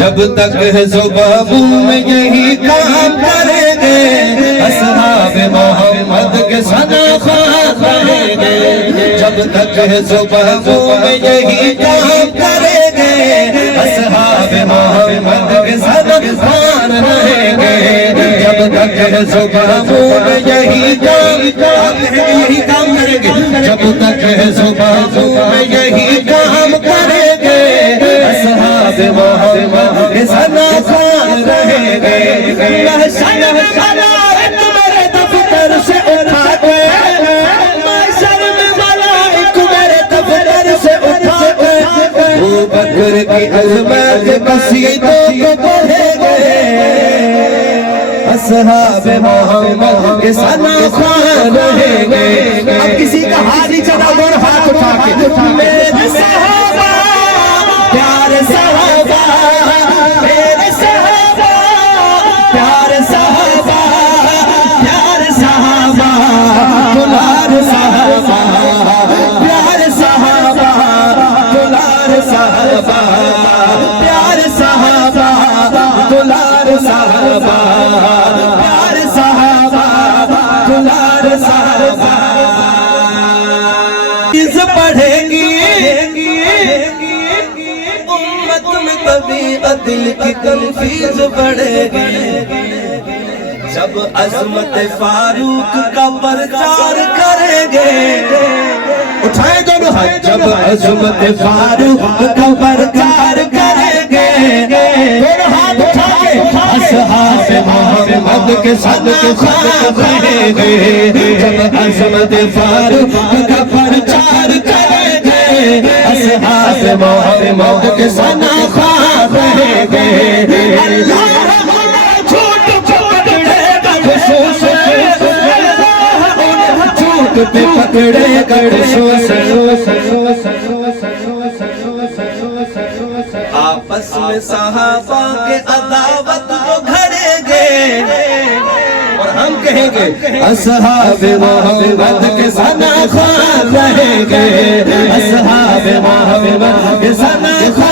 جب تک ہے صبح میں یہی کام کریں گے اصحاب محمد کے ثنا خوان رہیں گے جب تک ہے صبح میں یہی کام کریں گے اصحاب محمد کے ثنا خوان رہیں گے جب تک ہے صبح میں یہی کام کریں گے جب تک ہے صبح میں یہی کام کریں گے اصحاب محمد کے ثنا خوان رہیں گے محشر میں ملائک میرے دفتر سے اٹھا کے محشر میں ملائک میرے دفتر سے اٹھا کے ابو بکر کی عظمت قصیدوں کو پڑھیں گے اصحاب محمد کے ثنا خوان رہیں گے اب کسی کا ہاتھ ہی چلا اور ہاتھ اٹھا کے میرے صحابہ پیارے صحابہ میرے صحابہ پیارے صحابہ پیارے صحابہ دلار صحابہ پیارے صحابہ دلار صحابہ پیارے صحابہ دلار صحابہ پیارے صحابہ دلار صحابہ اس پڑھیں گی کبھی عدل کی تنفیذ بڑھے گی جب عظمت فاروق کا پرچار کریں گے اٹھائیں دونوں ہاتھ جب عظمت فاروق کا پرچار کریں گے دونوں ہاتھ اٹھا کے اصحاب محمد کے ثنا خوان رہیں گے جب عظمت فاروق کا پرچار کریں گے اصحاب محمد کے ثنا خوان رہیں گے اللہ جھوٹ پکڑے گا خصوص جھوٹ پہ پکڑے گا خصوص آپس میں صحابہ کے عداوت کو گھڑیں گے اور ہم کہیں گے اصحاب محمد کے ثنا خوان رہیں گے اصحاب محمد کے ثنا خوان